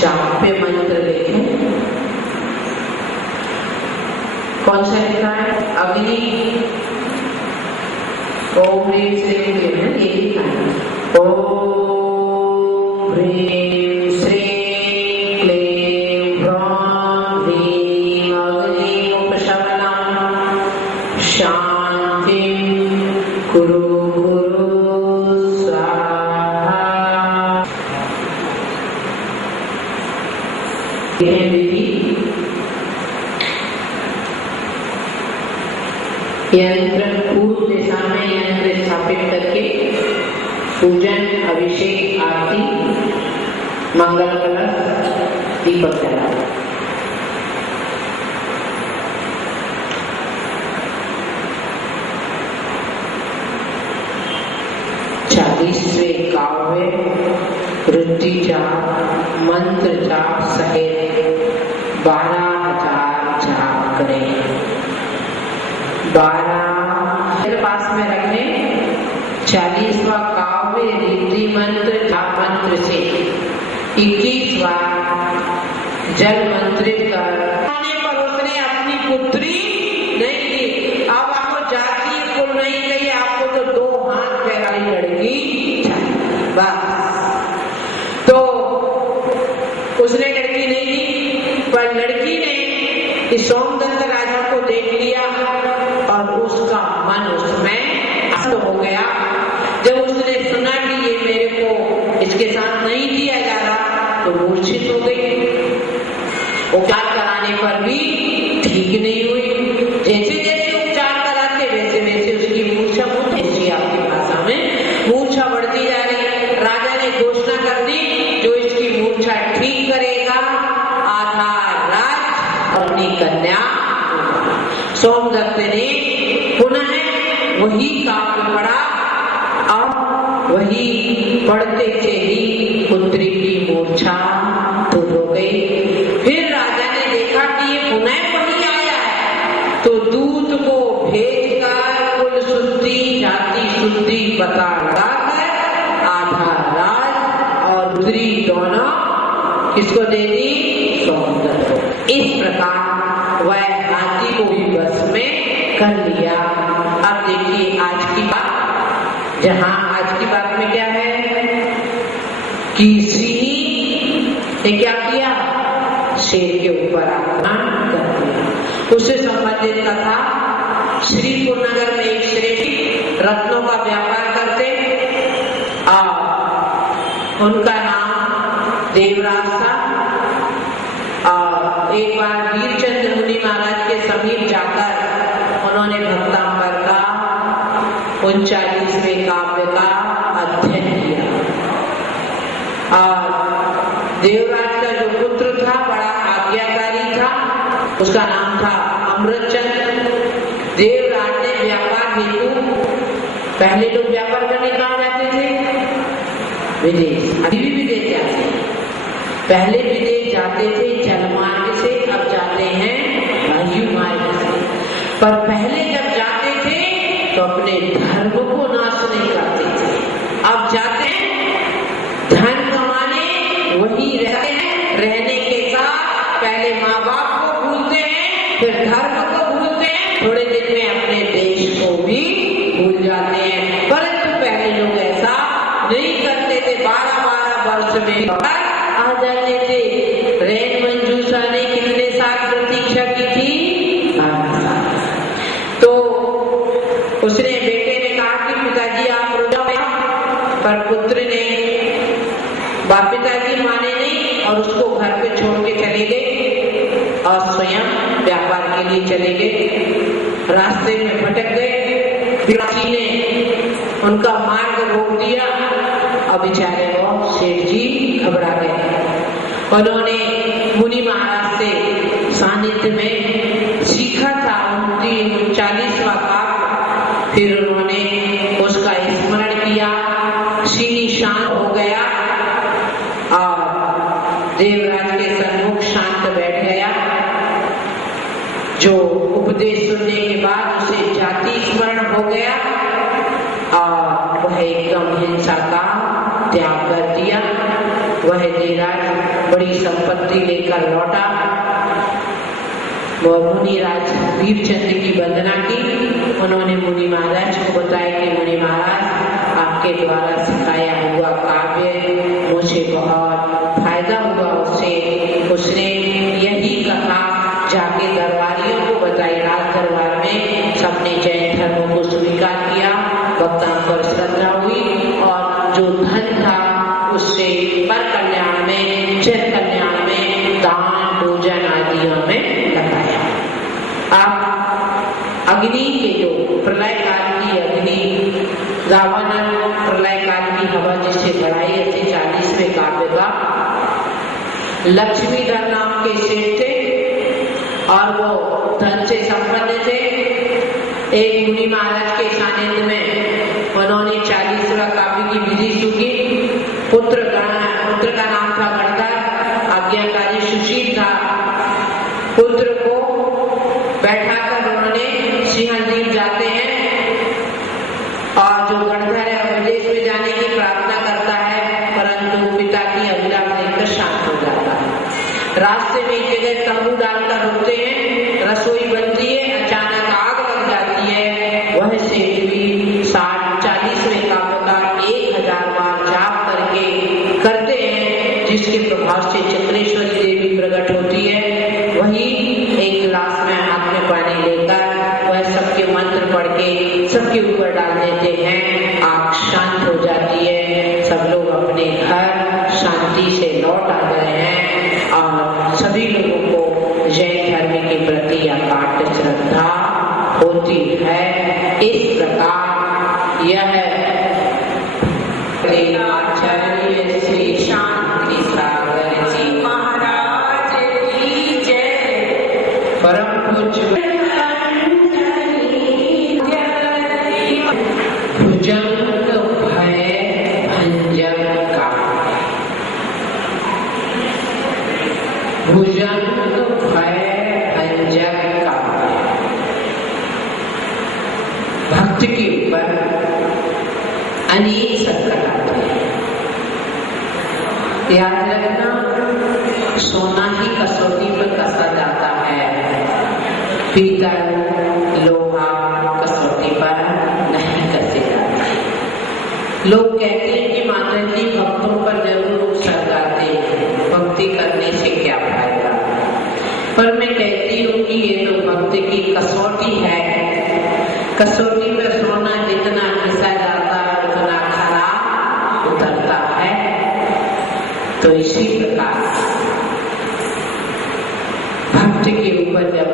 जाप्य मंत्र देखें। कौन सा लिखा है? अग्नि ओम ह्रीं श्रीं क्लीं, ये लिखा है। ओम ह्रीं श्रीं क्लीं ह्रौं ह्रीं अग्नि उपशमनं शान्तिं कुरु कुरु स्वाहा। यह विधि यंत्र पूर्व दिशा में यंत्र स्थापित करके पूजन, अभिषेक, आरती, मंगल कलश, दीपक जलाना। चालीसवें काव्य वृद्धि जाप मंत्र जाप सहित 12,000 जाप करें। 12 पास में रखें। 40वां काव्य रीति मंत्र जाप मंत्र से 21 बार जल मंत्रित कर पर उसने अपनी पुत्री नहीं दी। अब आपको जाति कुल नहीं कही, आपको तो 2 हाथ पैराई लड़की बस। तो उसने लड़की नहीं दी, पर लड़की ने इस सोमदत्त राजा को देख लिया और उसका मन उसमें अस्त हो गया। जब उसने सुना कि ये मेरे को इसके साथ नहीं दिया जा रहा तो मूर्छित हो गई। उपचार कराने पर भी ठीक नहीं हुई। जैसे जैसे उपचार कराते वैसे वैसे उसकी मूर्छा बढ़ती, आपकी भाषा में मूर्छा बढ़ती जा रही। राजा ने घोषणा कर दी, जो इसकी मूर्छा ठीक करेगा आधा राज अपनी कन्या। सोमदत्त ने पुनः वही काव्य पढ़ा और वही पढ़ते से ही पुत्री की मूर्छा दूर हो गई। फिर राजा ने देखा कि ये पुनः वही आया है, तो दूत को भेजकर कुल शुद्धि जाति शुद्धि बता लगा है। आधा राज और पुत्री दोनों किसको दे दी? सोमदत्त को। इस प्रकार वह हाथी को भी बस में कर लिया। अब देखिए आज की बात, जहां आज की बात में क्या है कि सिंह ने क्या किया? शेर के ऊपर आक्रमण कर दिया। उससे संबंधित कथा, श्रीपुर नगर में एक श्रेष्ठी रत्नों का व्यापार करते और उनका नाम देवराज था। और एक बार वीरचंद्र मुनि महाराज के समीप जाकर उन्होंने भक्तांबर का 39वें काव्य का अध्ययन किया। और देवराज का जो पुत्र था बड़ा आज्ञाकारी था, उसका नाम था अमृतचंद्र। देवराज ने व्यापार हेतु, पहले लोग व्यापार करने कहाँ जाते थे? विदेश। अभी भी विदेश जाते हैं। पहले विदेश जाते थे जलमार्ग से, अब जाते हैं वायु मार्ग से। पर पहले जब जाते थे तो अपने धर्म को नाश नहीं करते थे। अब जाते हैं धन कमाने, वही रहते हैं। रहने के साथ पहले माँ बाप को भूलते हैं, फिर धर्म को भूलते हैं, थोड़े दिन में अपने देश को भी भूल जाते हैं। परंतु पहले लोग ऐसा नहीं करते थे। 12-12 वर्ष में आ जाते थे। रैन मंजूषा ने कितने साल प्रतीक्षा की थी? 12 साल। तो उसने बेटे ने कहा कि पिताजी आप रुक जाओ, पर पुत्र ने पिताजी माने नहीं और उसको घर पे छोड़ के चले गए और स्वयं व्यापार के लिए चले गए। रास्ते में भटक गए। पिताजी ने उनका मार्ग रोक दिया और बेचारे वो सेठ जी घबरा गए। उन्होंने मुनि महाराज से सानिध्य में सीखा था 39वां काव्य। फिर उन्होंने उसका स्मरण किया। सिंह शांत हो गया और देवराज के सन्मुख शांत बैठ गया। जो उपदेश सुनने के बाद उसे जाति स्मरण हो गया और वह एकदम हिंसा का त्याग कर दिया। वह देवराज बड़ी संपत्ति लेकर लौटा। वह मुनिराज वीरचंद्र की वंदना की। उन्होंने मुनि महाराज को बताया कि मुनि महाराज, आपके द्वारा सिखाया हुआ काव्य मुझे बहुत फायदा हुआ उसने यही कथा जाके दरबारियों को बताई। राज दरबार में सबने जैन धर्म को स्वीकार किया, भक्तों पर श्रद्धा हुई और जो धन था उससे पर कल्याण में, जन कल्याण में, दान पूजन आदियों में लगाया। आप अग्नि के जो प्रलय काल की अग्नि, रावण प्रलय काल की हवा जिसे बढ़ाई, ऐसे 40वें काव्य का लक्ष्मीधर नाम के सेठ थे और वो धन से संपन्न थे। एक मुनि महाराज के सानिध्य में उन्होंने 40वां काव्य की विधि सीखी। पुत्र का नाम था गणधर, आज्ञाकारी सुशील था। पुत्र को बैठाकर उन्होंने सिंहद्वीप जाते हैं और जो गणधर है विदेश में जाने की प्रार्थना करता है, परंतु पिता की अभिलाषा देखकर शांत हो जाता है। रास्ते में एक जगह तंबू डालकर रुकते हैं, रसोई बनती है, अचानक आग लग जाती है। वह सेठ भी 40वें काव्य का 1000 बार जाप करते हैं, जिसके प्रभाव से चक्रेश्वरी देवी प्रकट होती है। वही एक गिलास में हाथ में पानी लेकर वह सबके मंत्र पढ़ के सबके ऊपर डाल देते हैं, आग शांत हो जाती है। सब लोग अपने घर शांति से लौट आ गए हैं और सभी लोगों को जैन धर्म के प्रति अपार श्रद्धा होती है। इस प्रकार यह आचार्य श्री शांति सागर जी महाराज की जय। परम पूज्य भुजंग भय भंजन का, भुजंग भय भंजन का भक्त के ऊपर अनेक संकट आते हैं। याद रखना, सोना ही कसौटी पर कसा जाता है, पीतल लोहा कसौटी पर नहीं कसे जाते। लोग कहते हैं कि माता जी भक्तों पर जरूर सताते हैं, भक्ति करने से क्या फायदा। पर मैं कहती हूँ कि ये तो भक्ति की कसौटी है। कसौटी में सोना जितना घिसा जाता है उतना खराब उतरता है। तो इसी प्रकार भक्त के ऊपर जब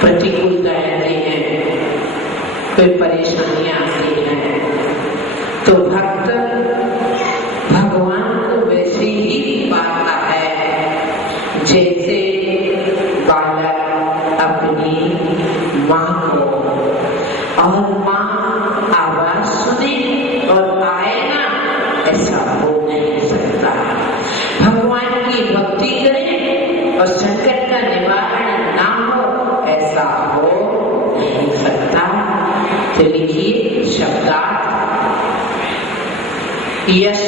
प्रतिकूलता आती है, कोई परेशानियां आती हैं, तो भक्त भगवान को वैसे ही पाता है जैसे बालक अपनी माँ को, और माँ आवाज सुने और आए ना, ऐसा हो नहीं सकता। भगवान की भक्ति करें और संकट का निवारण ना हो, ऐसा हो नहीं सकता। तो लिखिए शब्दार्थ। यश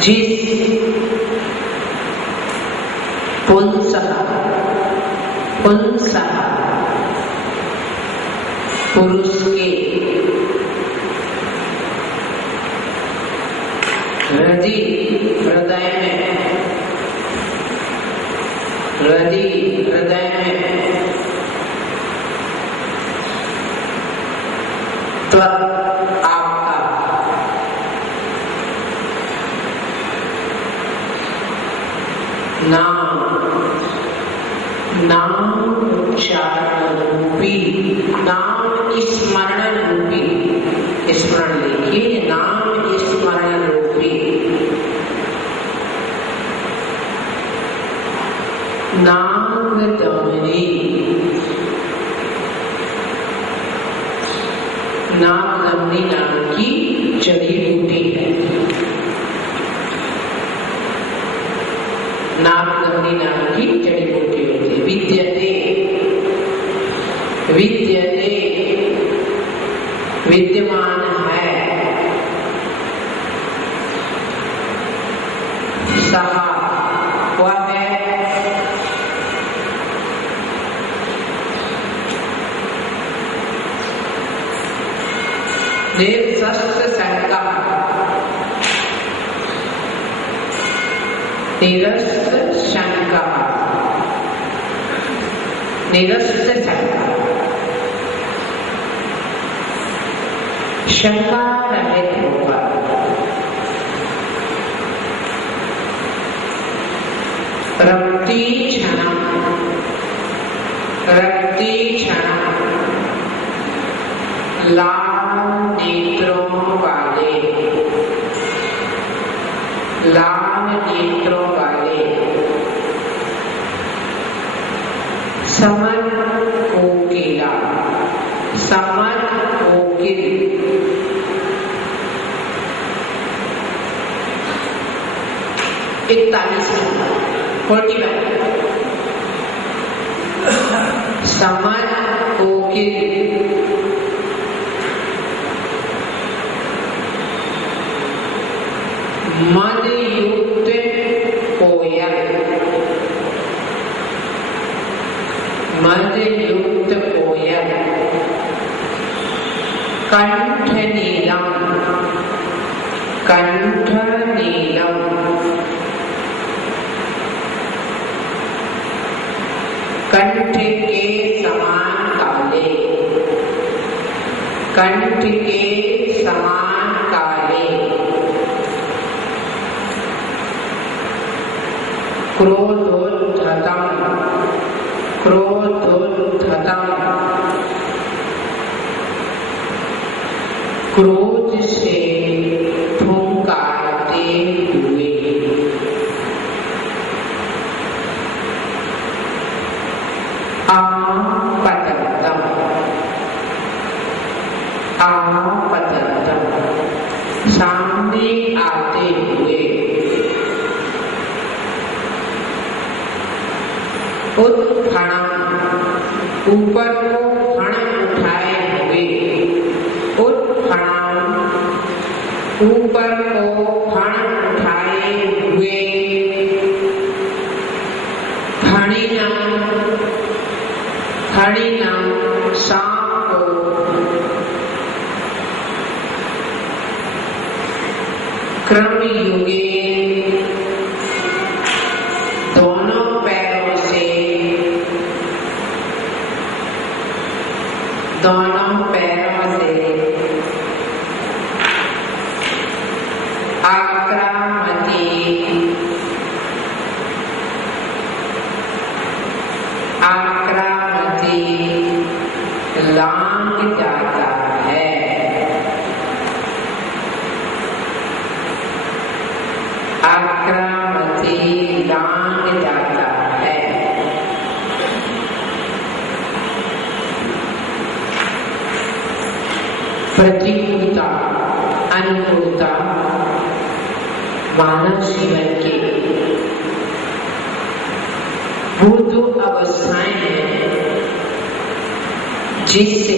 जिस पुंसः पुरुष के हृदय में त्वक आपका नाम उच्चारण रूपी, नाम स्मरण रूपी, स्मरण लिखिए, नाम स्मरण रूपी, नागदमनी, नागदमनी नाम की जड़ी बूटी है। नागदमनी नाम की जड़ी बूटी होती है। विद्यते विद्यमान है, निरस्त शंका, निरस्त शंका, निरस्त शंका, शंका रहित होकर रक्ति क्षणम, रक्ति क्षणम लाल नेत्रों वाले, लाल नेत्रों वाले समर कोकिला, समर कोकिल, 41 समर कोकिल मदयुक्त कोयल, मदयुक्त कोयल कंठ नीलम, कंठ नीलम कंठ के समान काले, कंठ के समान काले क्रोधोद्धतम, क्रोधोद्धतम क्रोध से फुंकारते हुए, आपततम, आपततम सामने आते हुए, उत्फणम ऊपर को फण उठाए हुए, उत्फणम ऊपर को फण उठाए हुए, फणिनम, फणिनम सांप को, क्रम युगे दोनों पैरों से, दोनों पैरों से आक्रामती, आक्रामती लांग जाता है, आक्रामती लांग जाता है। प्रतिकूलता, अनुकूलता मानव जीवन की वो दो अवस्थाएं हैं जिससे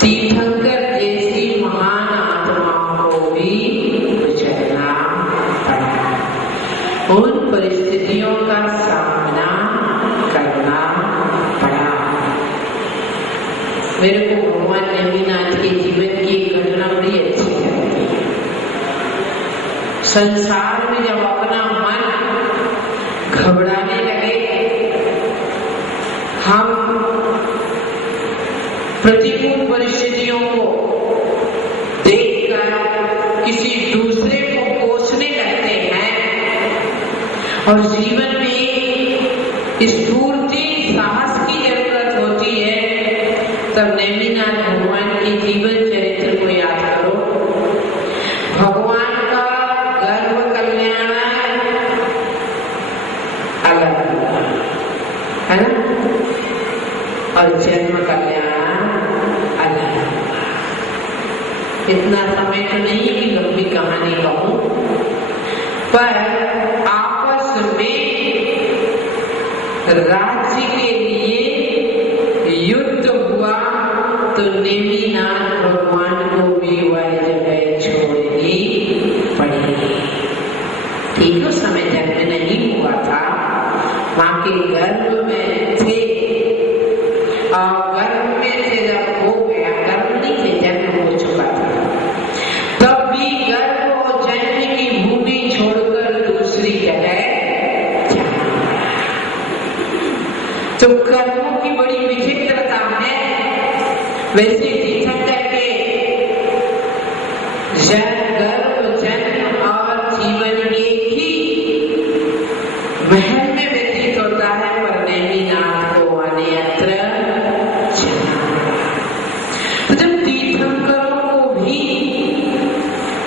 तीर्थंकर जैसी महान आत्माओं को भी गुजरना पड़ा, उन परिस्थितियों का सामना करना पड़ा। मेरे को भगवान नेमिनाथ के जीवन की एक घटना बड़ी अच्छी है। संसार में जब अपना मन घबराने लगे, हम प्रतिकूल परिस्थितियों को देखकर किसी दूसरे को कोसने लगते हैं और जीवन में स्फूर्ति साहस की जरूरत होती है, तब नेमिनाथ भगवान के जीवन चरित्र को याद करो। भगवान का गर्भ कल्याण अलग है ना, और जन्म कल्याण अलग। इतना समय तो नहीं कि लंबी कहानी कहूं, पर आपस में राज्य के लिए युद्ध हुआ तो नेमिनाथ भगवान को भी वह जगह छोड़नी पड़ी। ठीक उस समय जन्म नहीं हुआ था, मां के गर्भ में थे, और गर्भ में से जब हो गया, गर्भ नहीं से जन्म हो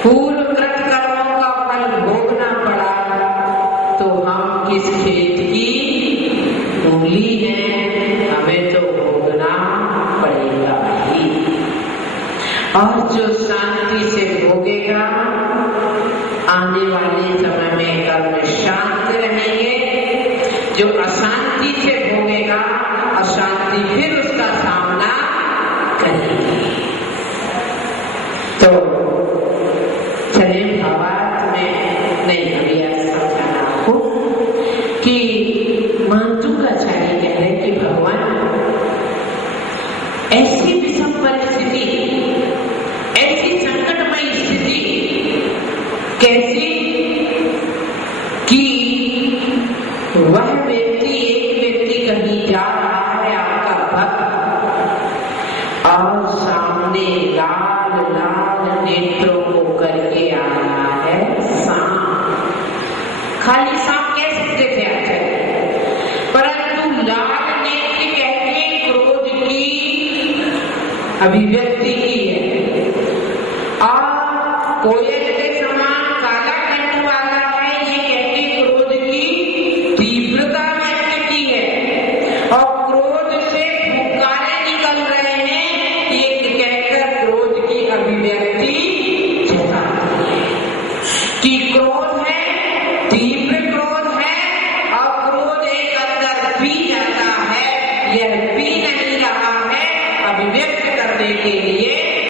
पूर्वकृत कर्मों का फल भोगना पड़ा तो हम किस खेत की मूली है, हमें तो भोगना पड़ेगा ही। और जो शांति से भोगेगा आने वाले समय में कर्म शांत रहेंगे, जो अशांति से भोगेगा अशांति फिर उसका सामना करेगी। तो चले भावार्थ में नहीं, अभी समझाना आपको कि मातुकाचार्य कह रहे कि भगवान ऐसी विषम परिस्थिति, ऐसी संकटमय स्थिति कैसी कि वह व्यक्ति, एक व्यक्ति कहीं जा रहा है आपका भक्त और सामने लाल लाल नेत्रों को करके आ रहा है सांप। खाली सांप कह सकते थे अच्छा, परंतु लाल नेत्र कहते क्रोध की अभिव्यक्ति की है। और कोयल के समान काला डंडू